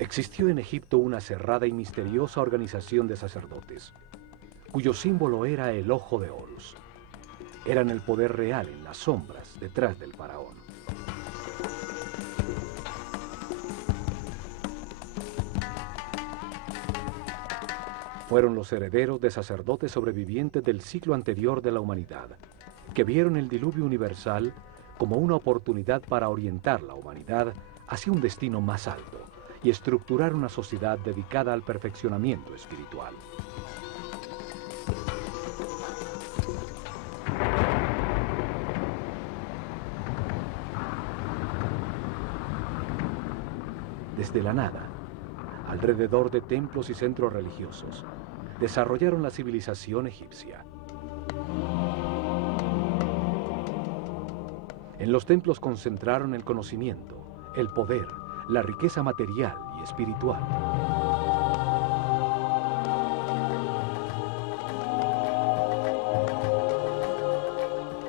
Existió en Egipto una cerrada y misteriosa organización de sacerdotes, cuyo símbolo era el ojo de Horus. Eran el poder real en las sombras detrás del faraón. Fueron los herederos de sacerdotes sobrevivientes del siglo anterior de la humanidad, que vieron el diluvio universal como una oportunidad para orientar la humanidad hacia un destino más alto y estructurar una sociedad dedicada al perfeccionamiento espiritual. Desde la nada, alrededor de templos y centros religiosos, desarrollaron la civilización egipcia. En los templos concentraron el conocimiento, el poder, la riqueza material y espiritual.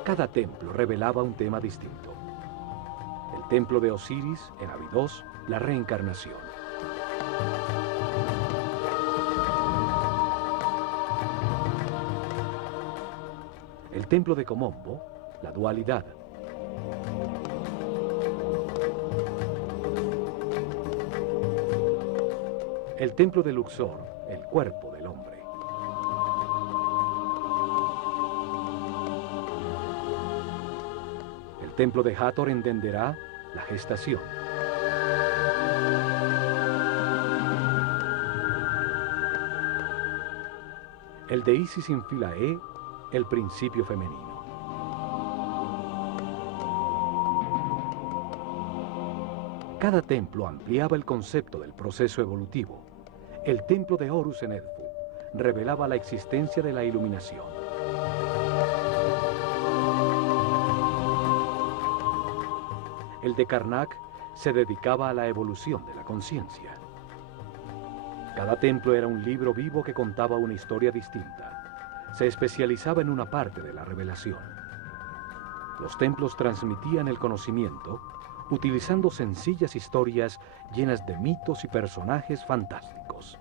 Cada templo revelaba un tema distinto. El templo de Osiris, en Abidos, la reencarnación. El templo de Komombo, la dualidad. El templo de Luxor, el cuerpo del hombre. El templo de Hathor en Denderah, la gestación. El de Isis en Philae, el principio femenino. Cada templo ampliaba el concepto del proceso evolutivo. El templo de Horus en Edfu revelaba la existencia de la iluminación. El de Karnak se dedicaba a la evolución de la conciencia. Cada templo era un libro vivo que contaba una historia distinta. Se especializaba en una parte de la revelación. Los templos transmitían el conocimiento utilizando sencillas historias llenas de mitos y personajes fantásticos.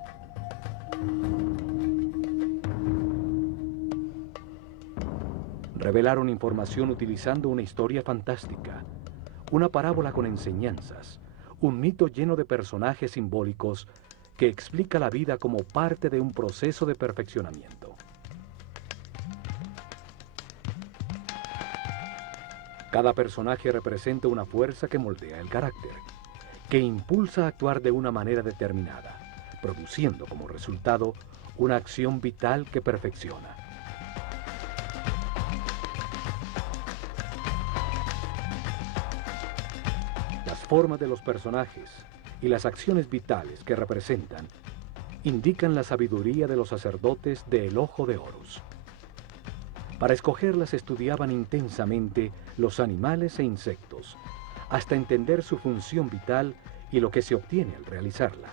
Revelaron información utilizando una historia fantástica, una parábola con enseñanzas, un mito lleno de personajes simbólicos que explica la vida como parte de un proceso de perfeccionamiento. Cada personaje representa una fuerza que moldea el carácter, que impulsa a actuar de una manera determinada, produciendo como resultado una acción vital que perfecciona. Las formas de los personajes y las acciones vitales que representan indican la sabiduría de los sacerdotes del Ojo de Horus. Para escogerlas estudiaban intensamente los animales e insectos, hasta entender su función vital y lo que se obtiene al realizarla.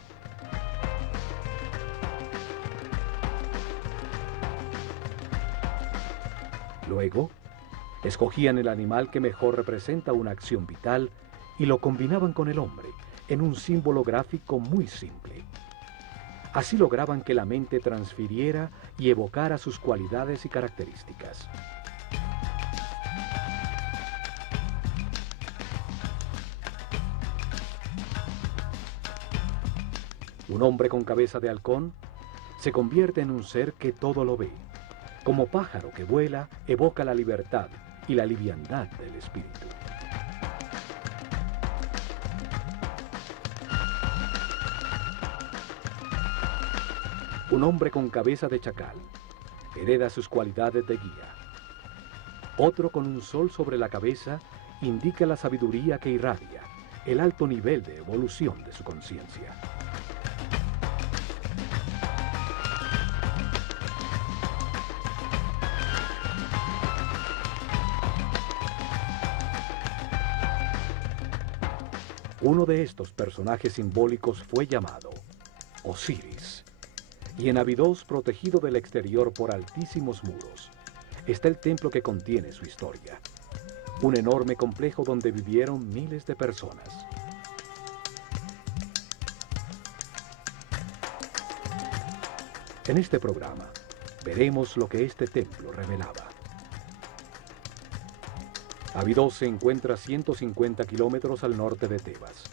Luego, escogían el animal que mejor representa una acción vital y lo combinaban con el hombre en un símbolo gráfico muy simple. Así lograban que la mente transfiriera y evocara sus cualidades y características. Un hombre con cabeza de halcón se convierte en un ser que todo lo ve. Como pájaro que vuela, evoca la libertad y la liviandad del espíritu. Un hombre con cabeza de chacal hereda sus cualidades de guía. Otro con un sol sobre la cabeza indica la sabiduría que irradia, el alto nivel de evolución de su conciencia. Uno de estos personajes simbólicos fue llamado Osiris. Y en Abidos, protegido del exterior por altísimos muros, está el templo que contiene su historia. Un enorme complejo donde vivieron miles de personas. En este programa, veremos lo que este templo revelaba. Abidos se encuentra a 150 kilómetros al norte de Tebas,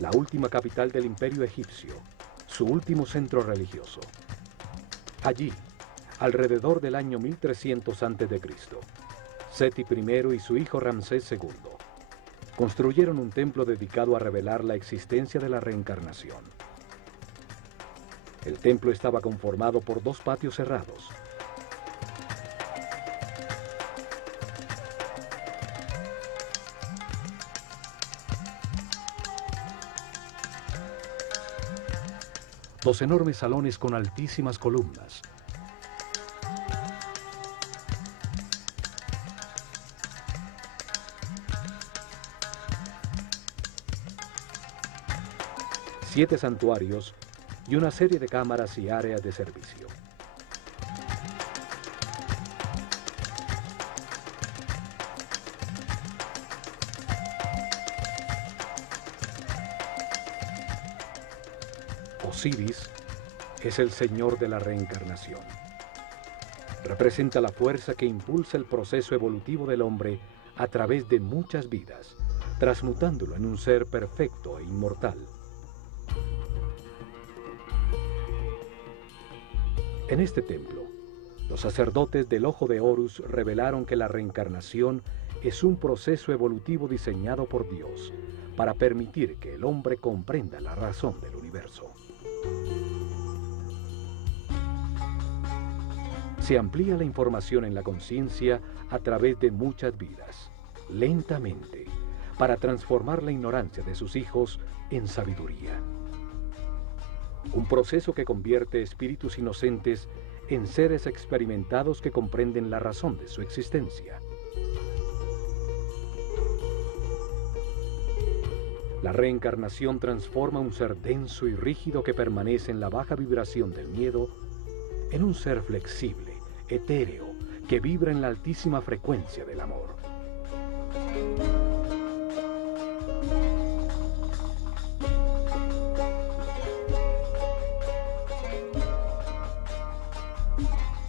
la última capital del Imperio egipcio, su último centro religioso. Allí, alrededor del año 1300 a.C., Seti I y su hijo Ramsés II construyeron un templo dedicado a revelar la existencia de la reencarnación. El templo estaba conformado por dos patios cerrados. Dos enormes salones con altísimas columnas. Siete santuarios y una serie de cámaras y áreas de servicio. Osiris es el señor de la reencarnación. Representa la fuerza que impulsa el proceso evolutivo del hombre a través de muchas vidas, transmutándolo en un ser perfecto e inmortal. En este templo, los sacerdotes del Ojo de Horus revelaron que la reencarnación es un proceso evolutivo diseñado por Dios para permitir que el hombre comprenda la razón del universo. Se amplía la información en la conciencia a través de muchas vidas, lentamente, para transformar la ignorancia de sus hijos en sabiduría. Un proceso que convierte espíritus inocentes en seres experimentados que comprenden la razón de su existencia. La reencarnación transforma un ser denso y rígido que permanece en la baja vibración del miedo en un ser flexible, etéreo, que vibra en la altísima frecuencia del amor.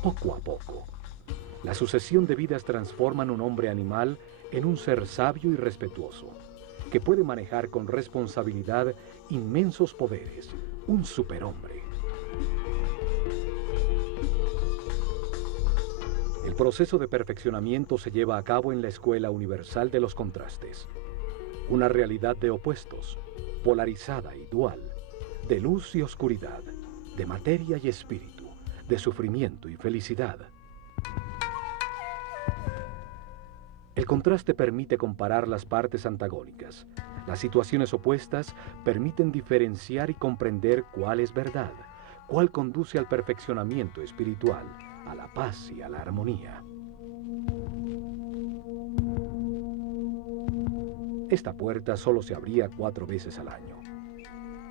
Poco a poco, la sucesión de vidas transforman un hombre animal en un ser sabio y respetuoso, que puede manejar con responsabilidad inmensos poderes, un superhombre. El proceso de perfeccionamiento se lleva a cabo en la Escuela Universal de los Contrastes, una realidad de opuestos, polarizada y dual, de luz y oscuridad, de materia y espíritu, de sufrimiento y felicidad. El contraste permite comparar las partes antagónicas. Las situaciones opuestas permiten diferenciar y comprender cuál es verdad, cuál conduce al perfeccionamiento espiritual, a la paz y a la armonía. Esta puerta solo se abría 4 veces al año.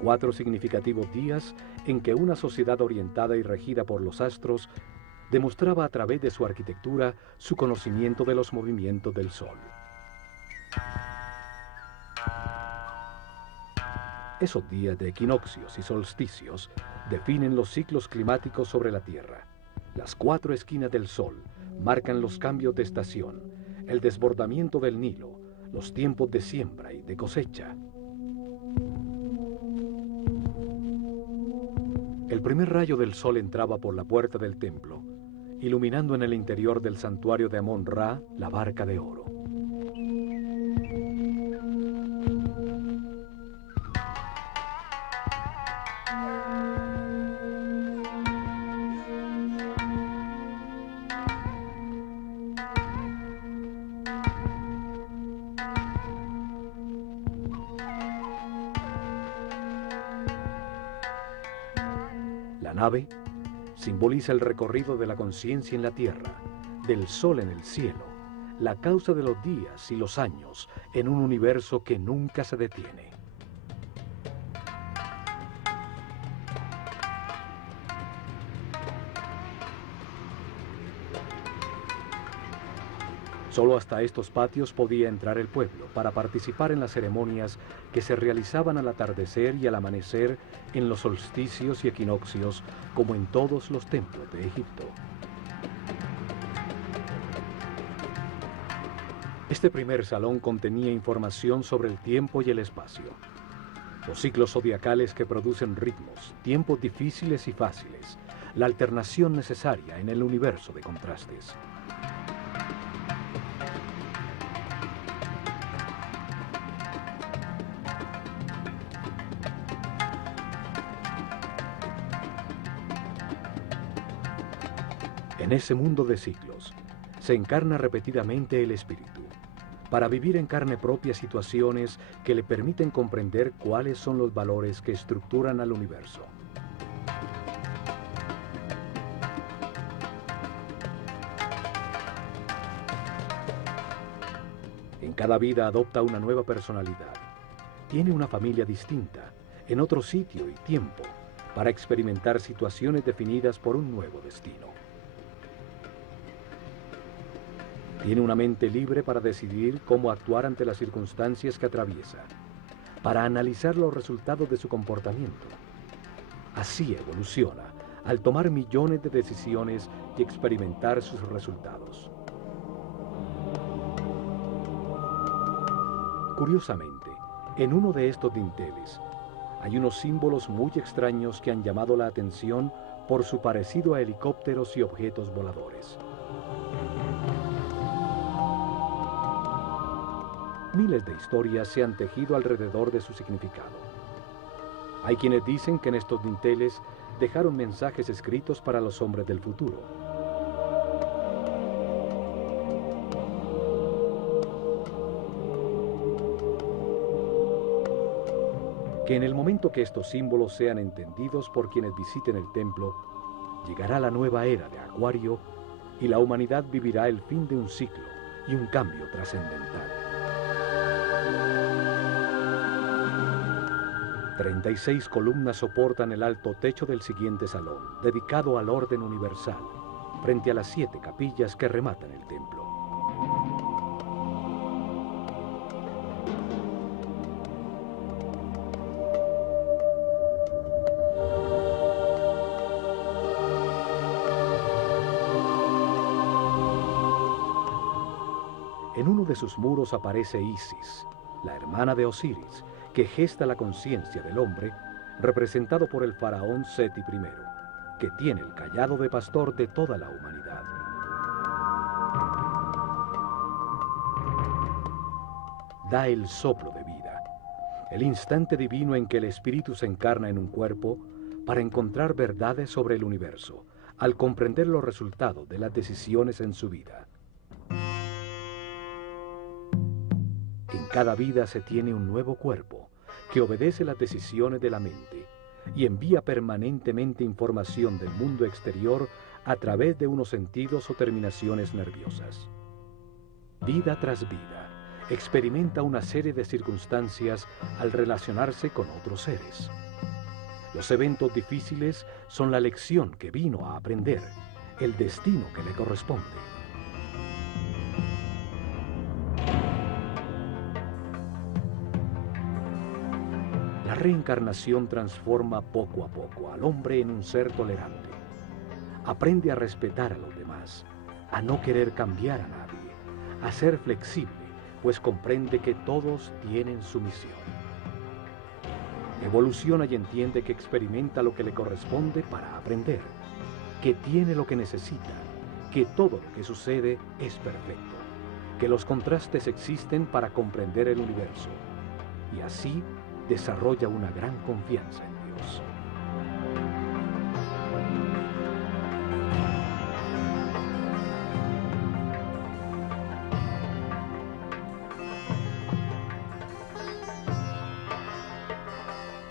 4 significativos días en que una sociedad orientada y regida por los astros demostraba a través de su arquitectura su conocimiento de los movimientos del Sol. Esos días de equinoccios y solsticios definen los ciclos climáticos sobre la Tierra. Las 4 esquinas del Sol marcan los cambios de estación, el desbordamiento del Nilo, los tiempos de siembra y de cosecha. El primer rayo del sol entraba por la puerta del templo, iluminando en el interior del santuario de Amón-Ra la barca de oro. La nave simboliza el recorrido de la conciencia en la tierra, del sol en el cielo, la causa de los días y los años en un universo que nunca se detiene. Solo hasta estos patios podía entrar el pueblo para participar en las ceremonias que se realizaban al atardecer y al amanecer en los solsticios y equinoccios, como en todos los templos de Egipto. Este primer salón contenía información sobre el tiempo y el espacio, los ciclos zodiacales que producen ritmos, tiempos difíciles y fáciles, la alternación necesaria en el universo de contrastes. En ese mundo de ciclos, se encarna repetidamente el espíritu, para vivir en carne propia situaciones que le permiten comprender cuáles son los valores que estructuran al universo. En cada vida adopta una nueva personalidad. Tiene una familia distinta, en otro sitio y tiempo, para experimentar situaciones definidas por un nuevo destino. Tiene una mente libre para decidir cómo actuar ante las circunstancias que atraviesa, para analizar los resultados de su comportamiento. Así evoluciona, al tomar millones de decisiones y experimentar sus resultados. Curiosamente, en uno de estos dinteles, hay unos símbolos muy extraños que han llamado la atención por su parecido a helicópteros y objetos voladores. Miles de historias se han tejido alrededor de su significado. Hay quienes dicen que en estos dinteles dejaron mensajes escritos para los hombres del futuro. Que en el momento que estos símbolos sean entendidos por quienes visiten el templo, llegará la nueva era de Acuario y la humanidad vivirá el fin de un ciclo y un cambio trascendental. 36 columnas soportan el alto techo del siguiente salón, dedicado al orden universal, frente a las 7 capillas que rematan el templo. En uno de sus muros aparece Isis, la hermana de Osiris, que gesta la conciencia del hombre, representado por el faraón Seti I, que tiene el cayado de pastor de toda la humanidad. Da el soplo de vida, el instante divino en que el espíritu se encarna en un cuerpo para encontrar verdades sobre el universo, al comprender los resultados de las decisiones en su vida. En cada vida se tiene un nuevo cuerpo que obedece las decisiones de la mente y envía permanentemente información del mundo exterior a través de unos sentidos o terminaciones nerviosas. Vida tras vida, experimenta una serie de circunstancias al relacionarse con otros seres. Los eventos difíciles son la lección que vino a aprender, el destino que le corresponde. La reencarnación transforma poco a poco al hombre en un ser tolerante. Aprende a respetar a los demás, a no querer cambiar a nadie, a ser flexible, pues comprende que todos tienen su misión. Evoluciona y entiende que experimenta lo que le corresponde para aprender, que tiene lo que necesita, que todo lo que sucede es perfecto, que los contrastes existen para comprender el universo, y así desarrolla una gran confianza en Dios.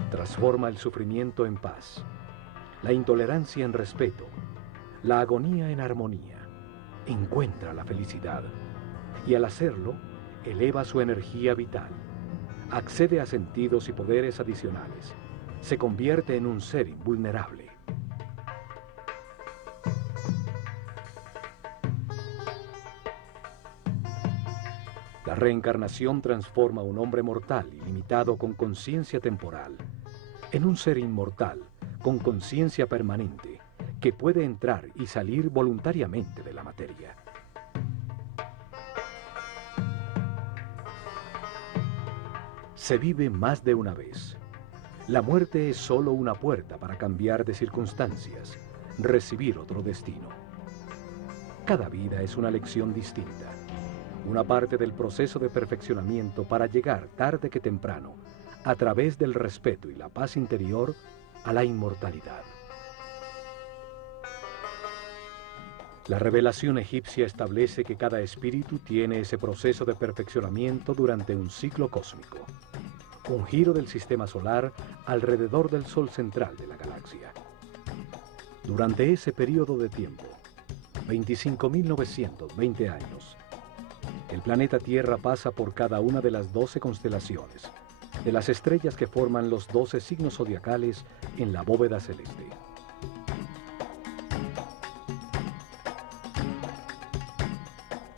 Transforma el sufrimiento en paz, la intolerancia en respeto, la agonía en armonía. Encuentra la felicidad y al hacerlo, eleva su energía vital. Accede a sentidos y poderes adicionales. Se convierte en un ser invulnerable. La reencarnación transforma a un hombre mortal y limitado con conciencia temporal en un ser inmortal con conciencia permanente que puede entrar y salir voluntariamente de la materia. Se vive más de una vez. La muerte es solo una puerta para cambiar de circunstancias, recibir otro destino. Cada vida es una lección distinta, una parte del proceso de perfeccionamiento para llegar tarde que temprano, a través del respeto y la paz interior, a la inmortalidad. La revelación egipcia establece que cada espíritu tiene ese proceso de perfeccionamiento durante un ciclo cósmico, un giro del sistema solar alrededor del Sol central de la galaxia. Durante ese periodo de tiempo, 25.920 años, el planeta Tierra pasa por cada una de las 12 constelaciones, de las estrellas que forman los 12 signos zodiacales en la bóveda celeste.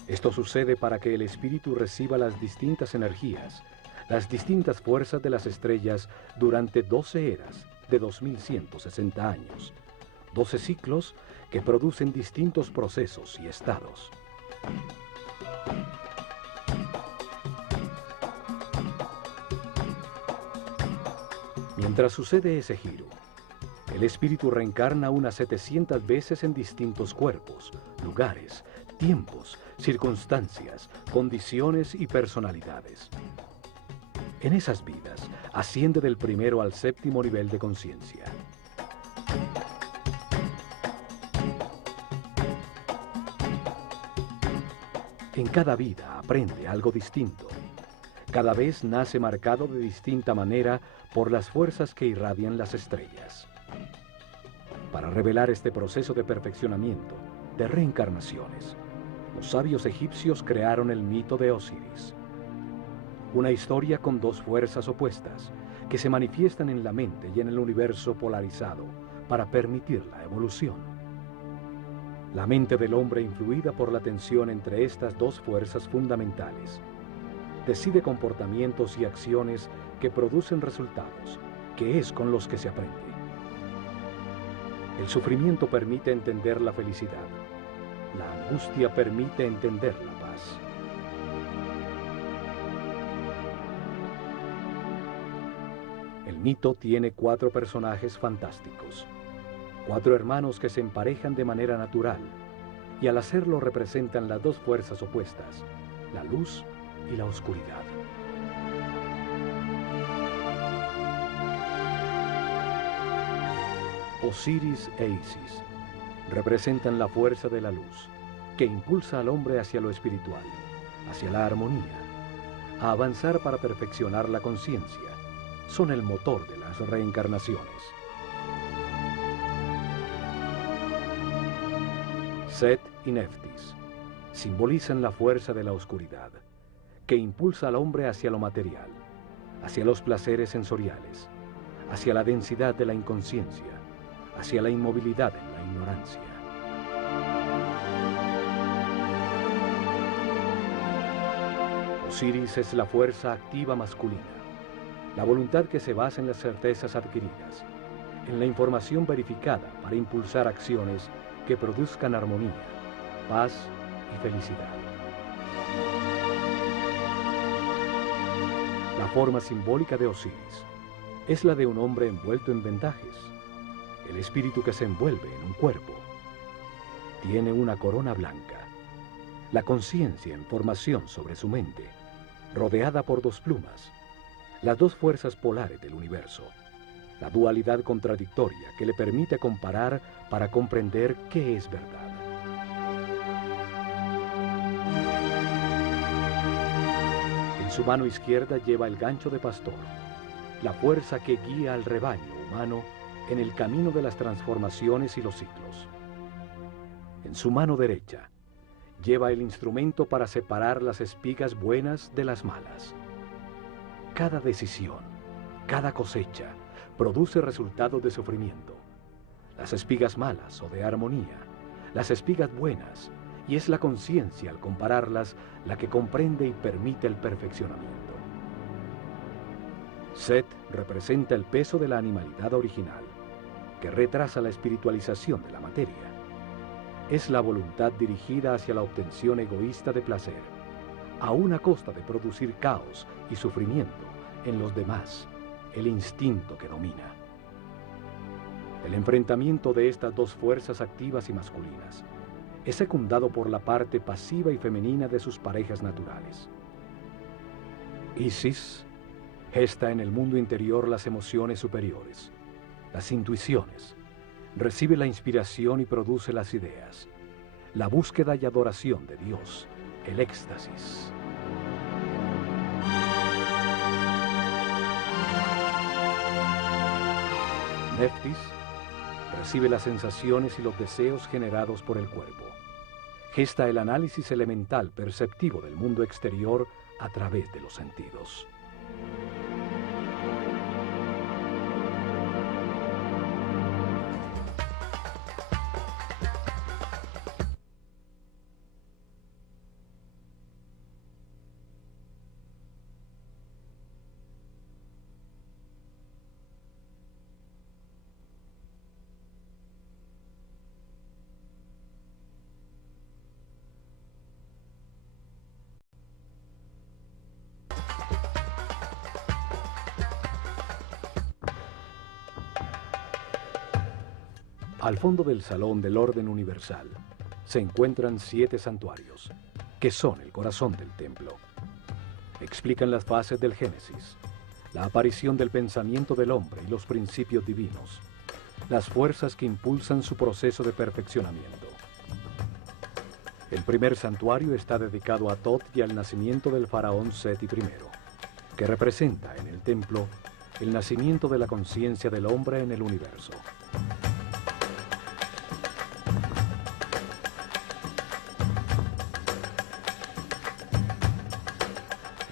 Esto sucede para que el espíritu reciba las distintas energías, las distintas fuerzas de las estrellas durante 12 eras de 2160 años, 12 ciclos que producen distintos procesos y estados. Mientras sucede ese giro, el espíritu reencarna unas 700 veces en distintos cuerpos, lugares, tiempos, circunstancias, condiciones y personalidades. En esas vidas, asciende del primero al séptimo nivel de conciencia. En cada vida aprende algo distinto. Cada vez nace marcado de distinta manera por las fuerzas que irradian las estrellas. Para revelar este proceso de perfeccionamiento, de reencarnaciones, los sabios egipcios crearon el mito de Osiris. Una historia con dos fuerzas opuestas que se manifiestan en la mente y en el universo polarizado para permitir la evolución. La mente del hombre, influida por la tensión entre estas dos fuerzas fundamentales, decide comportamientos y acciones que producen resultados, que es con los que se aprende. El sufrimiento permite entender la felicidad. La angustia permite entender la paz. El mito tiene 4 personajes fantásticos, 4 hermanos que se emparejan de manera natural, y al hacerlo representan las dos fuerzas opuestas, la luz y la oscuridad. Osiris e Isis representan la fuerza de la luz, que impulsa al hombre hacia lo espiritual, hacia la armonía, a avanzar para perfeccionar la conciencia. Son el motor de las reencarnaciones. Set y Neftis simbolizan la fuerza de la oscuridad, que impulsa al hombre hacia lo material, hacia los placeres sensoriales, hacia la densidad de la inconsciencia, hacia la inmovilidad en la ignorancia. Osiris es la fuerza activa masculina, la voluntad que se basa en las certezas adquiridas, en la información verificada para impulsar acciones que produzcan armonía, paz y felicidad. La forma simbólica de Osiris es la de un hombre envuelto en vendajes, el espíritu que se envuelve en un cuerpo. Tiene una corona blanca, la conciencia en formación sobre su mente, rodeada por 2 plumas, las 2 fuerzas polares del universo, la dualidad contradictoria que le permite comparar para comprender qué es verdad. En su mano izquierda lleva el gancho de pastor, la fuerza que guía al rebaño humano en el camino de las transformaciones y los ciclos. En su mano derecha lleva el instrumento para separar las espigas buenas de las malas. Cada decisión, cada cosecha, produce resultados de sufrimiento. Las espigas malas o de armonía, las espigas buenas y es la conciencia, al compararlas, la que comprende y permite el perfeccionamiento. Set representa el peso de la animalidad original, que retrasa la espiritualización de la materia. Es la voluntad dirigida hacia la obtención egoísta de placer, aún a costa de producir caos y sufrimiento en los demás, el instinto que domina. El enfrentamiento de estas dos fuerzas activas y masculinas es secundado por la parte pasiva y femenina de sus parejas naturales. Isis gesta en el mundo interior las emociones superiores, las intuiciones, recibe la inspiración y produce las ideas, la búsqueda y adoración de Dios, el éxtasis. Neftis recibe las sensaciones y los deseos generados por el cuerpo. Gesta el análisis elemental perceptivo del mundo exterior a través de los sentidos. Al fondo del salón del orden universal se encuentran 7 santuarios, que son el corazón del templo. Explican las fases del Génesis, la aparición del pensamiento del hombre y los principios divinos, las fuerzas que impulsan su proceso de perfeccionamiento. El primer santuario está dedicado a Thoth y al nacimiento del faraón Seti I, que representa en el templo el nacimiento de la conciencia del hombre en el universo.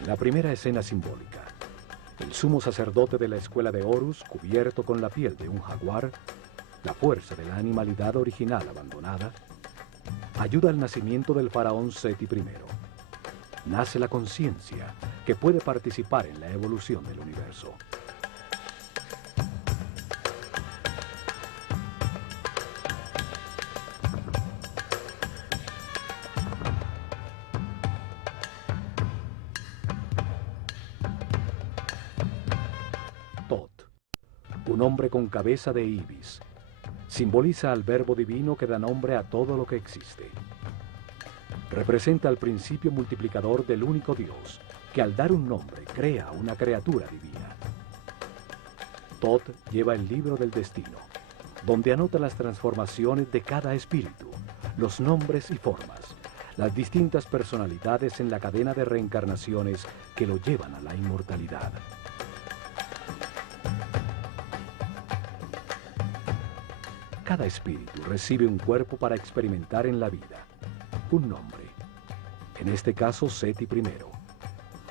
La primera escena simbólica, el sumo sacerdote de la escuela de Horus, cubierto con la piel de un jaguar, la fuerza de la animalidad original abandonada, ayuda al nacimiento del faraón Seti I. Nace la conciencia que puede participar en la evolución del universo. Un hombre con cabeza de ibis, simboliza al verbo divino que da nombre a todo lo que existe. Representa al principio multiplicador del único Dios, que al dar un nombre crea una criatura divina. Thoth lleva el libro del destino, donde anota las transformaciones de cada espíritu, los nombres y formas, las distintas personalidades en la cadena de reencarnaciones que lo llevan a la inmortalidad. Cada espíritu recibe un cuerpo para experimentar en la vida, un nombre, en este caso Seti I,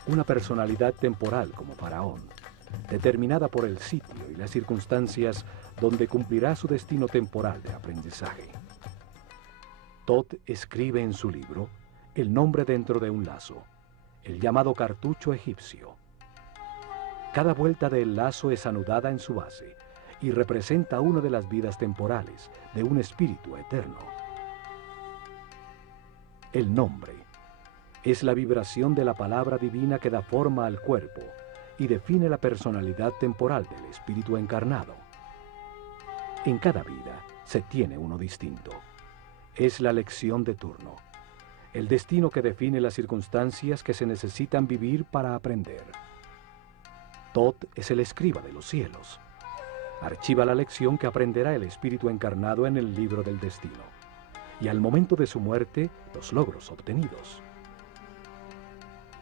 una personalidad temporal como faraón, determinada por el sitio y las circunstancias donde cumplirá su destino temporal de aprendizaje. Thoth escribe en su libro el nombre dentro de un lazo, el llamado cartucho egipcio. Cada vuelta del lazo es anudada en su base y representa una de las vidas temporales de un espíritu eterno. El nombre es la vibración de la palabra divina que da forma al cuerpo y define la personalidad temporal del espíritu encarnado. En cada vida se tiene uno distinto. Es la lección de turno, el destino que define las circunstancias que se necesitan vivir para aprender. Thoth es el escriba de los cielos. Archiva la lección que aprenderá el espíritu encarnado en el libro del destino, y al momento de su muerte, los logros obtenidos.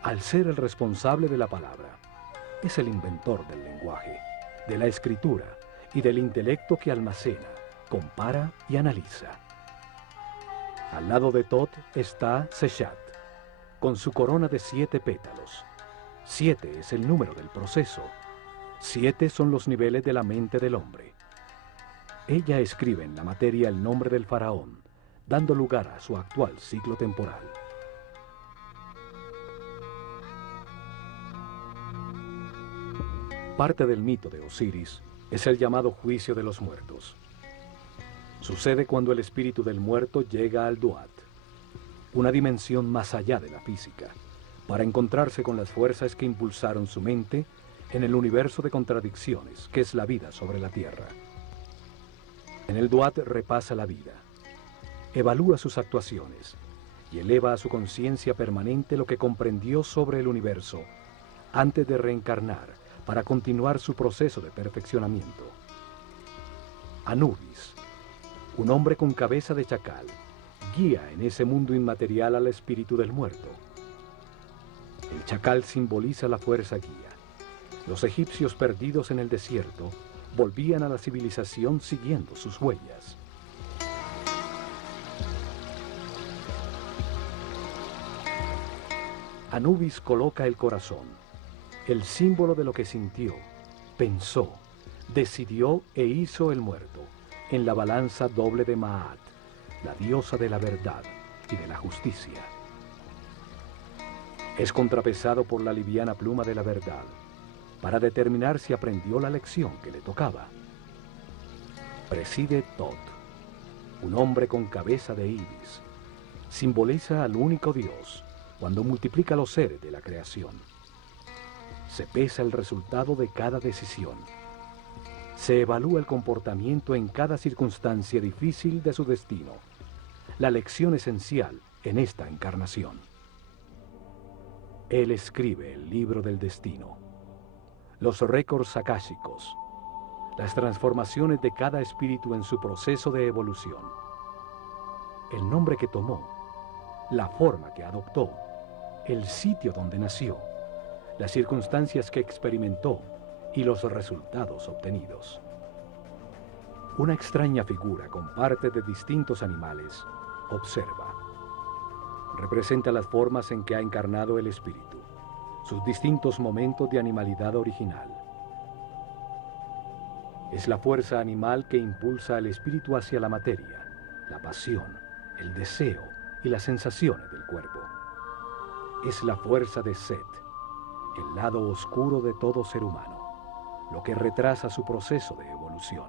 Al ser el responsable de la palabra, es el inventor del lenguaje, de la escritura y del intelecto que almacena, compara y analiza. Al lado de Thoth está Seshat, con su corona de 7 pétalos. 7 es el número del proceso. 7 son los niveles de la mente del hombre. Ella escribe en la materia el nombre del faraón, dando lugar a su actual ciclo temporal. Parte del mito de Osiris es el llamado juicio de los muertos. Sucede cuando el espíritu del muerto llega al Duat, una dimensión más allá de la física, para encontrarse con las fuerzas que impulsaron su mente en el universo de contradicciones que es la vida sobre la Tierra. En el Duat repasa la vida, evalúa sus actuaciones y eleva a su conciencia permanente lo que comprendió sobre el universo antes de reencarnar para continuar su proceso de perfeccionamiento. Anubis, un hombre con cabeza de chacal, guía en ese mundo inmaterial al espíritu del muerto. El chacal simboliza la fuerza guía. Los egipcios perdidos en el desierto volvían a la civilización siguiendo sus huellas. Anubis coloca el corazón, el símbolo de lo que sintió, pensó, decidió e hizo el muerto, en la balanza doble de Maat, la diosa de la verdad y de la justicia. Es contrapesado por la liviana pluma de la verdad, para determinar si aprendió la lección que le tocaba. Preside Tot, un hombre con cabeza de ibis. Simboliza al único Dios cuando multiplica los seres de la creación. Se pesa el resultado de cada decisión. Se evalúa el comportamiento en cada circunstancia difícil de su destino, la lección esencial en esta encarnación. Él escribe el libro del destino, los récords akáshicos, las transformaciones de cada espíritu en su proceso de evolución, el nombre que tomó, la forma que adoptó, el sitio donde nació, las circunstancias que experimentó y los resultados obtenidos. Una extraña figura con partes de distintos animales observa. Representa las formas en que ha encarnado el espíritu, sus distintos momentos de animalidad original. Es la fuerza animal que impulsa al espíritu hacia la materia, la pasión, el deseo y las sensaciones del cuerpo. Es la fuerza de Set, el lado oscuro de todo ser humano, lo que retrasa su proceso de evolución.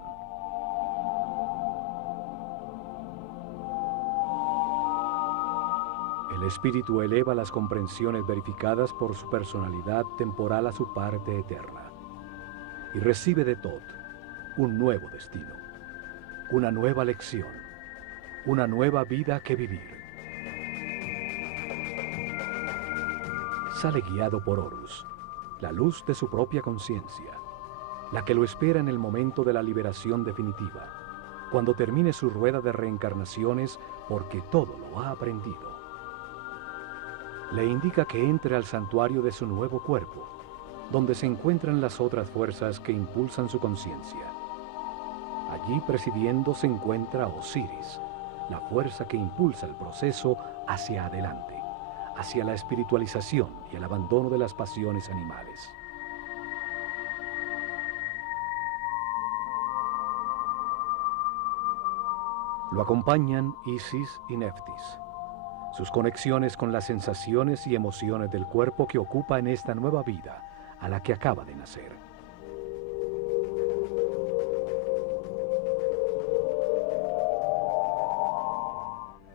El espíritu eleva las comprensiones verificadas por su personalidad temporal a su parte eterna y recibe de Tot un nuevo destino, una nueva lección, una nueva vida que vivir. Sale guiado por Horus, la luz de su propia conciencia, la que lo espera en el momento de la liberación definitiva, cuando termine su rueda de reencarnaciones porque todo lo ha aprendido. Le indica que entre al santuario de su nuevo cuerpo, donde se encuentran las otras fuerzas que impulsan su conciencia. Allí presidiendo se encuentra Osiris, la fuerza que impulsa el proceso hacia adelante, hacia la espiritualización y el abandono de las pasiones animales. Lo acompañan Isis y Neftis, sus conexiones con las sensaciones y emociones del cuerpo que ocupa en esta nueva vida a la que acaba de nacer.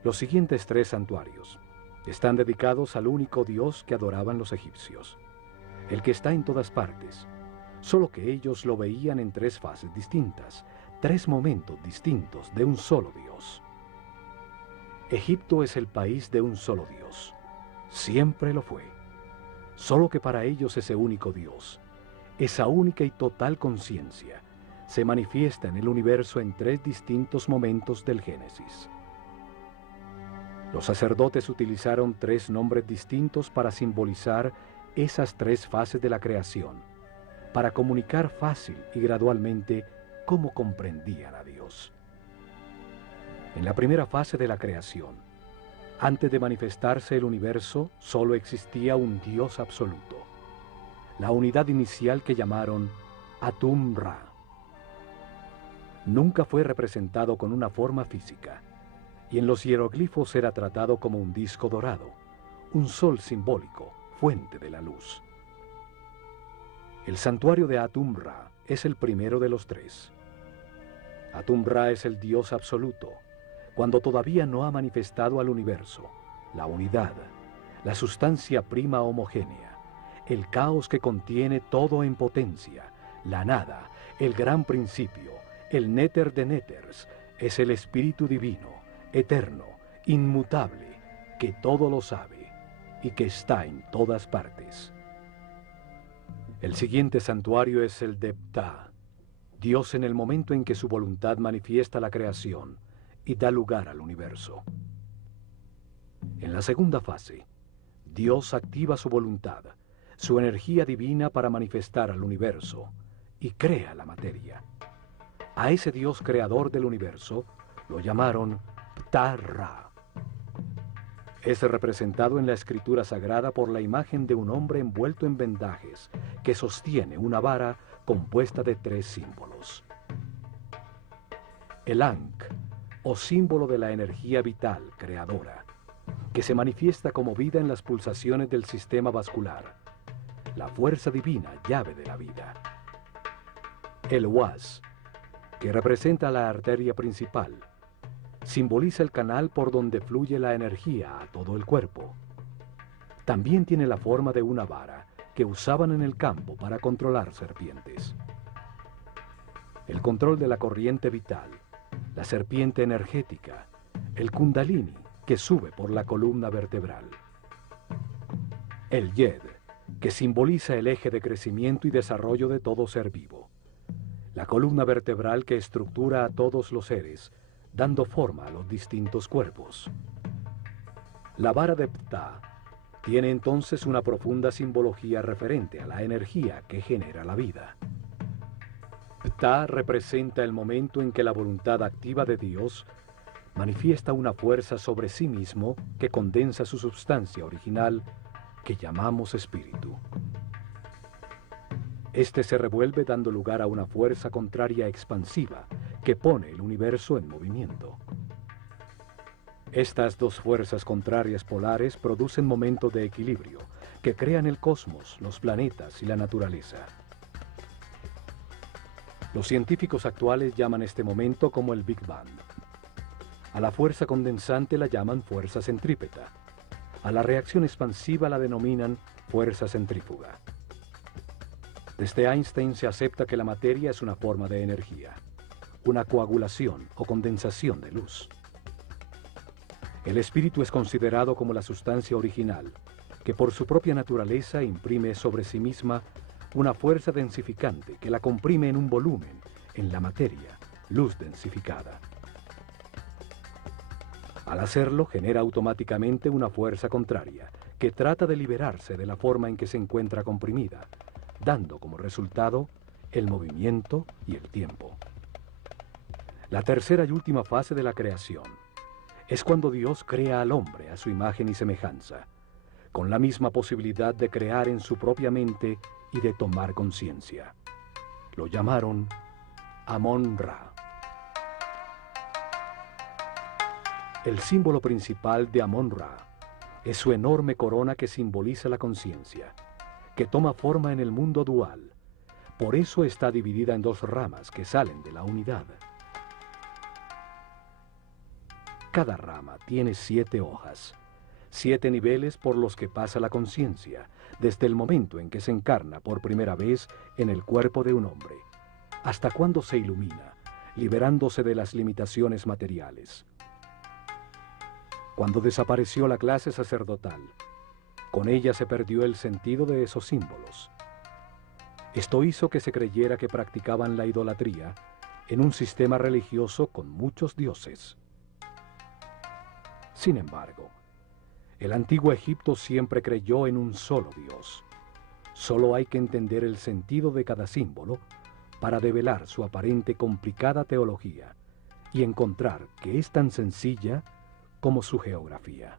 Los siguientes 3 santuarios están dedicados al único Dios que adoraban los egipcios, el que está en todas partes, solo que ellos lo veían en 3 fases distintas, 3 momentos distintos de un solo Dios. Egipto es el país de un solo Dios, siempre lo fue, solo que para ellos ese único Dios, esa única y total conciencia, se manifiesta en el universo en 3 distintos momentos del Génesis. Los sacerdotes utilizaron 3 nombres distintos para simbolizar esas 3 fases de la creación, para comunicar fácil y gradualmente cómo comprendían a Dios. En la primera fase de la creación, antes de manifestarse el universo, solo existía un Dios absoluto, la unidad inicial que llamaron Atum-Ra. Nunca fue representado con una forma física. y en los hieroglifos era tratado como un disco dorado, un sol simbólico, fuente de la luz. El santuario de Atum-Ra es el primero de los tres. Atum-Ra es el Dios absoluto, cuando todavía no ha manifestado al universo, la unidad, la sustancia prima homogénea, el caos que contiene todo en potencia, la nada, el gran principio, el néter de néters, es el Espíritu Divino, eterno, inmutable, que todo lo sabe y que está en todas partes. El siguiente santuario es el de Ptah, Dios en el momento en que su voluntad manifiesta la creación y da lugar al universo. En la segunda fase, Dios activa su voluntad, su energía divina para manifestar al universo y crea la materia. A ese Dios creador del universo lo llamaron Ptah-Ra. Es representado en la escritura sagrada por la imagen de un hombre envuelto en vendajes que sostiene una vara compuesta de tres símbolos. El Ankh, o símbolo de la energía vital creadora, que se manifiesta como vida en las pulsaciones del sistema vascular, la fuerza divina, llave de la vida. El Was, que representa la arteria principal, simboliza el canal por donde fluye la energía a todo el cuerpo. También tiene la forma de una vara que usaban en el campo para controlar serpientes. El control de la corriente vital, la serpiente energética, el kundalini que sube por la columna vertebral. El Yed, que simboliza el eje de crecimiento y desarrollo de todo ser vivo. La columna vertebral que estructura a todos los seres, dando forma a los distintos cuerpos. La vara de Ptah tiene entonces una profunda simbología referente a la energía que genera la vida. Ptah representa el momento en que la voluntad activa de Dios manifiesta una fuerza sobre sí mismo que condensa su substancia original, que llamamos espíritu. Este se revuelve dando lugar a una fuerza contraria expansiva que pone el universo en movimiento. Estas dos fuerzas contrarias polares producen momentos de equilibrio que crean el cosmos, los planetas y la naturaleza. Los científicos actuales llaman este momento como el Big Bang. A la fuerza condensante la llaman fuerza centrípeta. A la reacción expansiva la denominan fuerza centrífuga. Desde Einstein se acepta que la materia es una forma de energía, una coagulación o condensación de luz. El espíritu es considerado como la sustancia original, que por su propia naturaleza imprime sobre sí misma una fuerza densificante que la comprime en un volumen, en la materia, luz densificada. Al hacerlo, genera automáticamente una fuerza contraria, que trata de liberarse de la forma en que se encuentra comprimida, dando como resultado el movimiento y el tiempo. La tercera y última fase de la creación es cuando Dios crea al hombre a su imagen y semejanza, con la misma posibilidad de crear en su propia mente y de tomar conciencia. Lo llamaron Amon-Ra. El símbolo principal de Amon-Ra es su enorme corona que simboliza la conciencia, que toma forma en el mundo dual. Por eso está dividida en dos ramas que salen de la unidad. Cada rama tiene 7 hojas, 7 niveles por los que pasa la conciencia, desde el momento en que se encarna por primera vez en el cuerpo de un hombre, hasta cuando se ilumina, liberándose de las limitaciones materiales. Cuando desapareció la clase sacerdotal, con ella se perdió el sentido de esos símbolos. Esto hizo que se creyera que practicaban la idolatría en un sistema religioso con muchos dioses. Sin embargo, el antiguo Egipto siempre creyó en un solo Dios. Solo hay que entender el sentido de cada símbolo para develar su aparente complicada teología y encontrar que es tan sencilla como su geografía.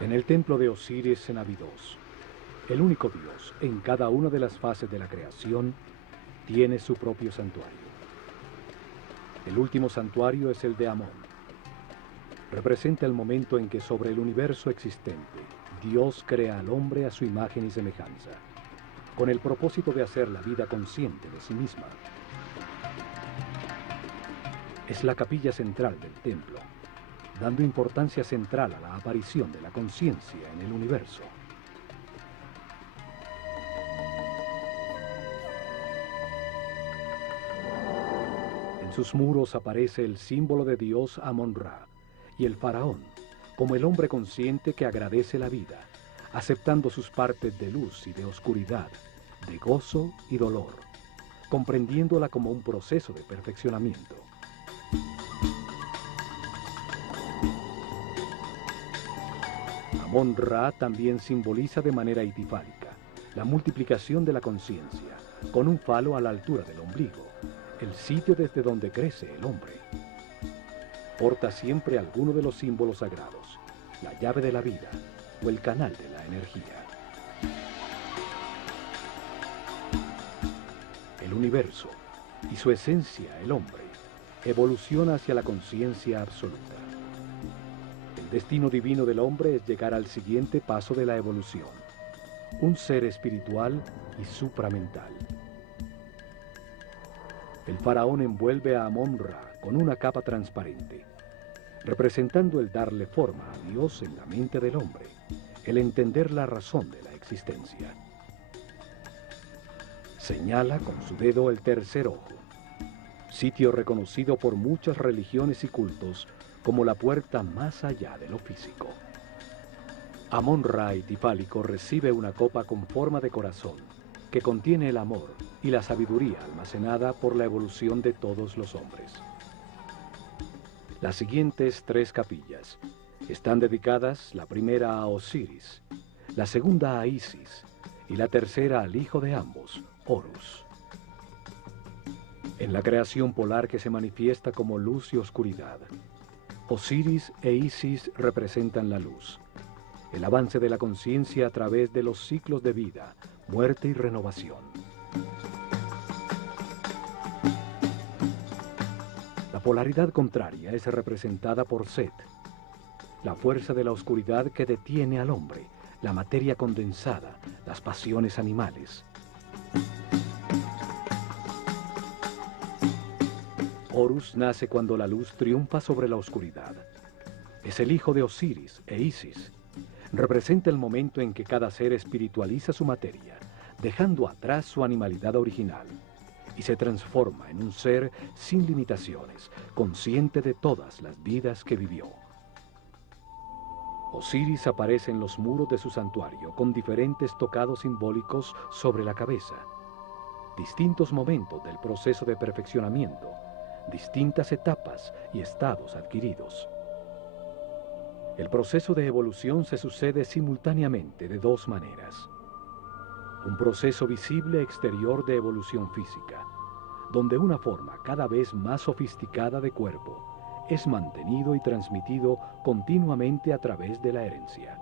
En el templo de Osiris en Abidos, el único dios en cada una de las fases de la creación tiene su propio santuario. El último santuario es el de Amón. Representa el momento en que sobre el universo existente, Dios crea al hombre a su imagen y semejanza, con el propósito de hacer la vida consciente de sí misma. Es la capilla central del templo, dando importancia central a la aparición de la conciencia en el universo. En sus muros aparece el símbolo de Dios Amón-Ra y el faraón, como el hombre consciente que agradece la vida, aceptando sus partes de luz y de oscuridad, de gozo y dolor, comprendiéndola como un proceso de perfeccionamiento. Amón-Ra también simboliza de manera itifálica la multiplicación de la conciencia, con un falo a la altura del ombligo, el sitio desde donde crece el hombre. Porta siempre alguno de los símbolos sagrados, la llave de la vida o el canal de la energía. El universo y su esencia, el hombre, evoluciona hacia la conciencia absoluta. El destino divino del hombre es llegar al siguiente paso de la evolución, un ser espiritual y supramental. El faraón envuelve a Amón-Ra con una capa transparente, representando el darle forma a Dios en la mente del hombre, el entender la razón de la existencia. Señala con su dedo el tercer ojo, sitio reconocido por muchas religiones y cultos como la puerta más allá de lo físico. Amón-Ra itifálico recibe una copa con forma de corazón que contiene el amor y la sabiduría almacenada por la evolución de todos los hombres. Las siguientes 3 capillas están dedicadas, la primera a Osiris, la segunda a Isis y la tercera al hijo de ambos, Horus. En la creación polar que se manifiesta como luz y oscuridad, Osiris e Isis representan la luz, el avance de la conciencia a través de los ciclos de vida, muerte y renovación. La polaridad contraria es representada por Set, la fuerza de la oscuridad que detiene al hombre, la materia condensada, las pasiones animales. Horus nace cuando la luz triunfa sobre la oscuridad. Es el hijo de Osiris e Isis. Representa el momento en que cada ser espiritualiza su materia, dejando atrás su animalidad original, y se transforma en un ser sin limitaciones, consciente de todas las vidas que vivió. Osiris aparece en los muros de su santuario con diferentes tocados simbólicos sobre la cabeza, distintos momentos del proceso de perfeccionamiento, distintas etapas y estados adquiridos. El proceso de evolución se sucede simultáneamente de 2 maneras. Un proceso visible exterior de evolución física, donde una forma cada vez más sofisticada de cuerpo es mantenido y transmitido continuamente a través de la herencia.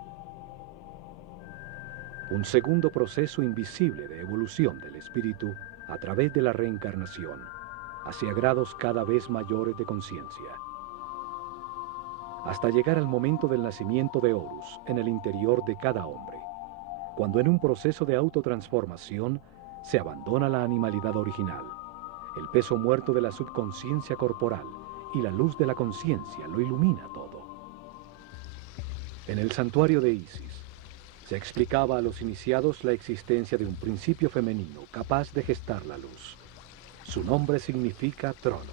Un segundo proceso invisible de evolución del espíritu a través de la reencarnación, hacia grados cada vez mayores de conciencia, hasta llegar al momento del nacimiento de Horus en el interior de cada hombre, cuando en un proceso de autotransformación se abandona la animalidad original, el peso muerto de la subconsciencia corporal y la luz de la conciencia lo ilumina todo. En el santuario de Isis se explicaba a los iniciados la existencia de un principio femenino capaz de gestar la luz. Su nombre significa trono.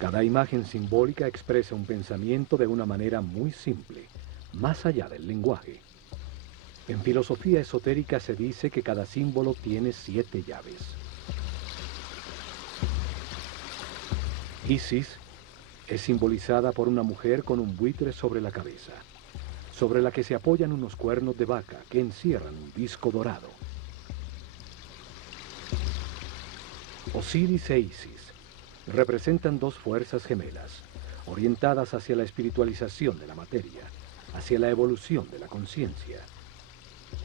Cada imagen simbólica expresa un pensamiento de una manera muy simple, más allá del lenguaje. En filosofía esotérica se dice que cada símbolo tiene 7 llaves. Isis es simbolizada por una mujer con un buitre sobre la cabeza, sobre la que se apoyan unos cuernos de vaca que encierran un disco dorado. Osiris e Isis representan 2 fuerzas gemelas, orientadas hacia la espiritualización de la materia, hacia la evolución de la conciencia.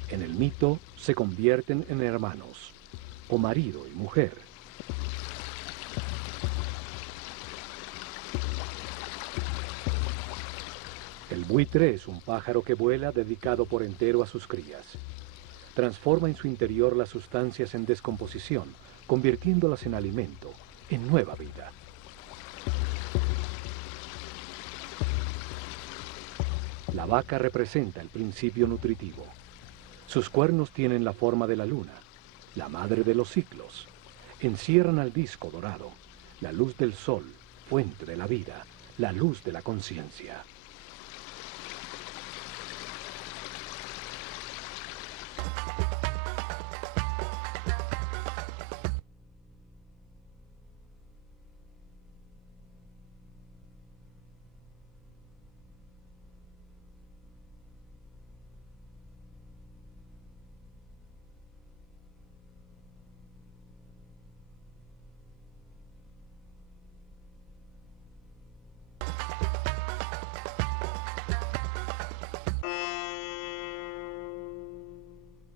En el mito se convierten en hermanos, o marido y mujer. El buitre es un pájaro que vuela dedicado por entero a sus crías. Transforma en su interior las sustancias en descomposición, convirtiéndolas en alimento, en nueva vida. La vaca representa el principio nutritivo. Sus cuernos tienen la forma de la luna, la madre de los ciclos. Encierran al disco dorado, la luz del sol, fuente de la vida, la luz de la conciencia.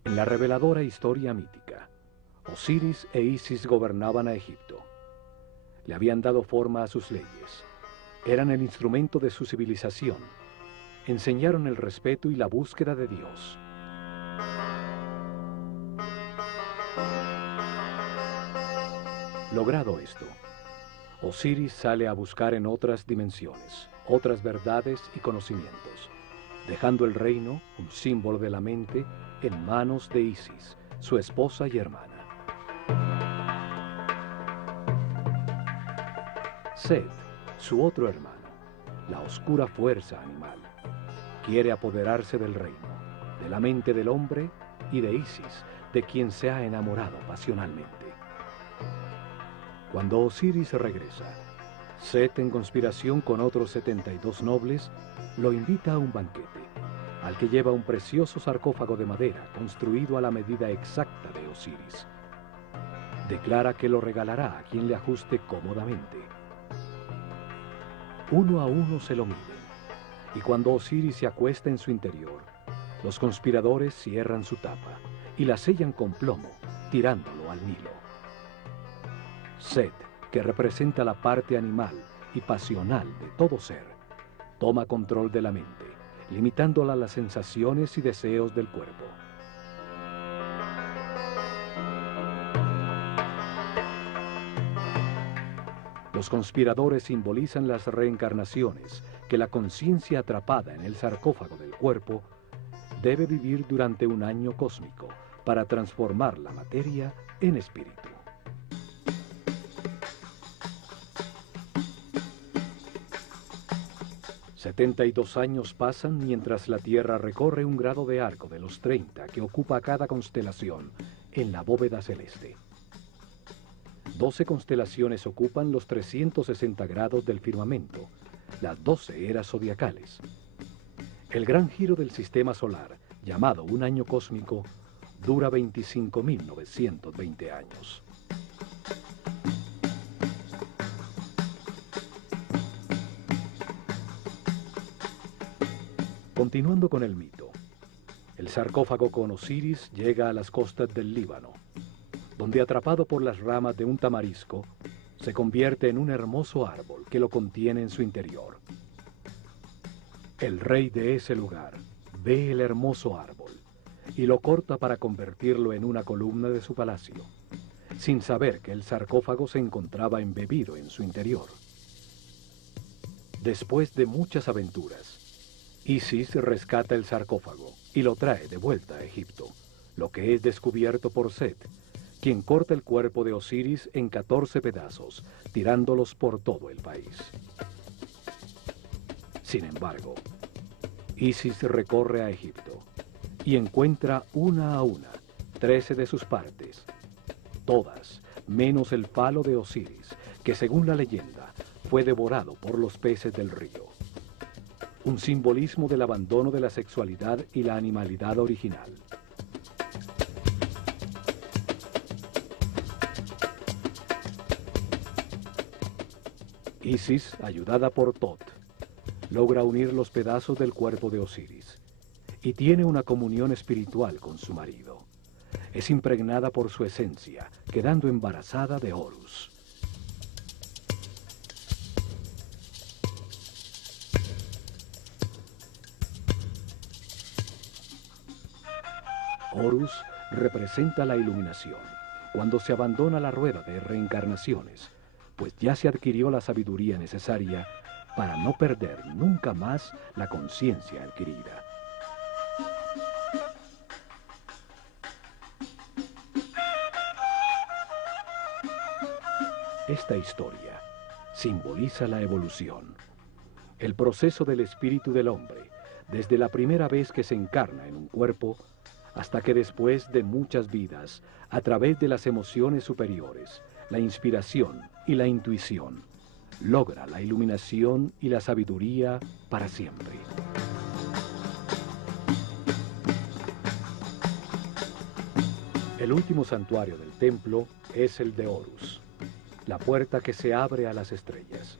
En la reveladora historia mítica, Osiris e Isis gobernaban a Egipto. Le habían dado forma a sus leyes. Eran el instrumento de su civilización. Enseñaron el respeto y la búsqueda de Dios. Logrado esto, Osiris sale a buscar en otras dimensiones, otras verdades y conocimientos, dejando el reino, un símbolo de la mente, en manos de Isis, su esposa y hermana. Set, su otro hermano, la oscura fuerza animal, quiere apoderarse del reino, de la mente del hombre y de Isis, de quien se ha enamorado pasionalmente. Cuando Osiris regresa, Set, en conspiración con otros 72 nobles, lo invita a un banquete, al que lleva un precioso sarcófago de madera construido a la medida exacta de Osiris. Declara que lo regalará a quien le ajuste cómodamente. Uno a uno se lo miden, y cuando Osiris se acuesta en su interior, los conspiradores cierran su tapa y la sellan con plomo, tirándolo al Nilo. Set, que representa la parte animal y pasional de todo ser, toma control de la mente, limitándola a las sensaciones y deseos del cuerpo. Los conspiradores simbolizan las reencarnaciones que la conciencia atrapada en el sarcófago del cuerpo debe vivir durante un año cósmico para transformar la materia en espíritu. $72 años pasan mientras la Tierra recorre un grado de arco de los 30 que ocupa cada constelación en la bóveda celeste. 12 constelaciones ocupan los 360 grados del firmamento, las 12 eras zodiacales. El gran giro del sistema solar, llamado un año cósmico, dura 25.920 años. Continuando con el mito, el sarcófago con Osiris llega a las costas del Líbano, donde, atrapado por las ramas de un tamarisco, se convierte en un hermoso árbol que lo contiene en su interior. El rey de ese lugar ve el hermoso árbol y lo corta para convertirlo en una columna de su palacio, sin saber que el sarcófago se encontraba embebido en su interior. Después de muchas aventuras, Isis rescata el sarcófago y lo trae de vuelta a Egipto, lo que es descubierto por Set, quien corta el cuerpo de Osiris en 14 pedazos, tirándolos por todo el país. Sin embargo, Isis recorre a Egipto y encuentra una a una 13 de sus partes, todas menos el falo de Osiris, que según la leyenda fue devorado por los peces del río. Un simbolismo del abandono de la sexualidad y la animalidad original. Isis, ayudada por Tot, logra unir los pedazos del cuerpo de Osiris y tiene una comunión espiritual con su marido. Es impregnada por su esencia, quedando embarazada de Horus. Horus representa la iluminación, cuando se abandona la rueda de reencarnaciones, pues ya se adquirió la sabiduría necesaria para no perder nunca más la conciencia adquirida. Esta historia simboliza la evolución, el proceso del espíritu del hombre, desde la primera vez que se encarna en un cuerpo, hasta que después de muchas vidas, a través de las emociones superiores, la inspiración y la intuición, logra la iluminación y la sabiduría para siempre. El último santuario del templo es el de Horus, la puerta que se abre a las estrellas.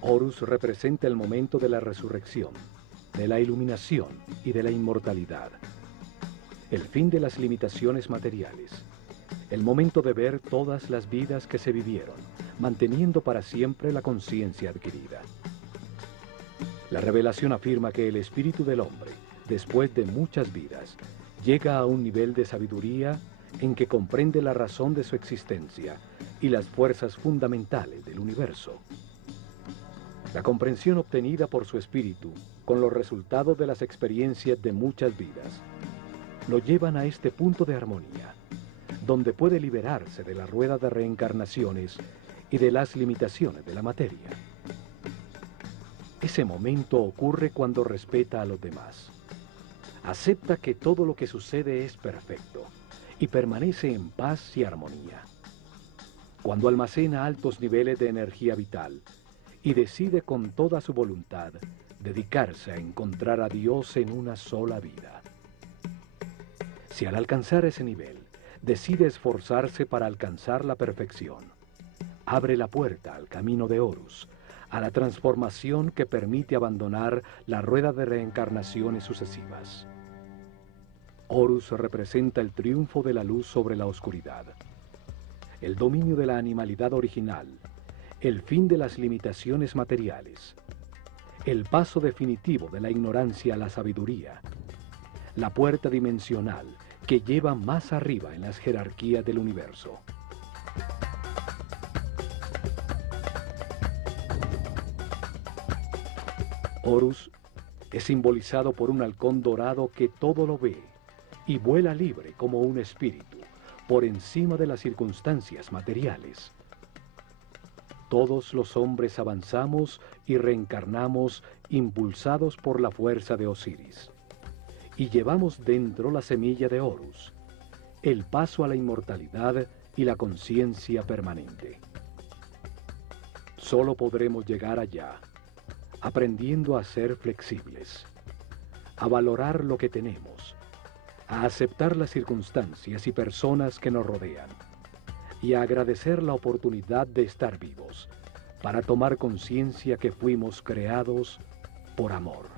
Horus representa el momento de la resurrección, de la iluminación y de la inmortalidad. El fin de las limitaciones materiales. El momento de ver todas las vidas que se vivieron, manteniendo para siempre la conciencia adquirida. La revelación afirma que el espíritu del hombre, después de muchas vidas, llega a un nivel de sabiduría en que comprende la razón de su existencia y las fuerzas fundamentales del universo. La comprensión obtenida por su espíritu, con los resultados de las experiencias de muchas vidas, lo llevan a este punto de armonía, donde puede liberarse de la rueda de reencarnaciones y de las limitaciones de la materia. Ese momento ocurre cuando respeta a los demás. Acepta que todo lo que sucede es perfecto y permanece en paz y armonía. Cuando almacena altos niveles de energía vital y decide con toda su voluntad dedicarse a encontrar a Dios en una sola vida. Si al alcanzar ese nivel decide esforzarse para alcanzar la perfección, abre la puerta al camino de Horus, a la transformación que permite abandonar la rueda de reencarnaciones sucesivas. Horus representa el triunfo de la luz sobre la oscuridad, el dominio de la animalidad original, el fin de las limitaciones materiales, el paso definitivo de la ignorancia a la sabiduría, la puerta dimensional que lleva más arriba en las jerarquías del universo. Horus es simbolizado por un halcón dorado que todo lo ve y vuela libre como un espíritu, por encima de las circunstancias materiales. Todos los hombres avanzamos y reencarnamos impulsados por la fuerza de Osiris. Y llevamos dentro la semilla de Horus, el paso a la inmortalidad y la conciencia permanente. Solo podremos llegar allá, aprendiendo a ser flexibles, a valorar lo que tenemos, a aceptar las circunstancias y personas que nos rodean, y a agradecer la oportunidad de estar vivos, para tomar conciencia que fuimos creados por amor.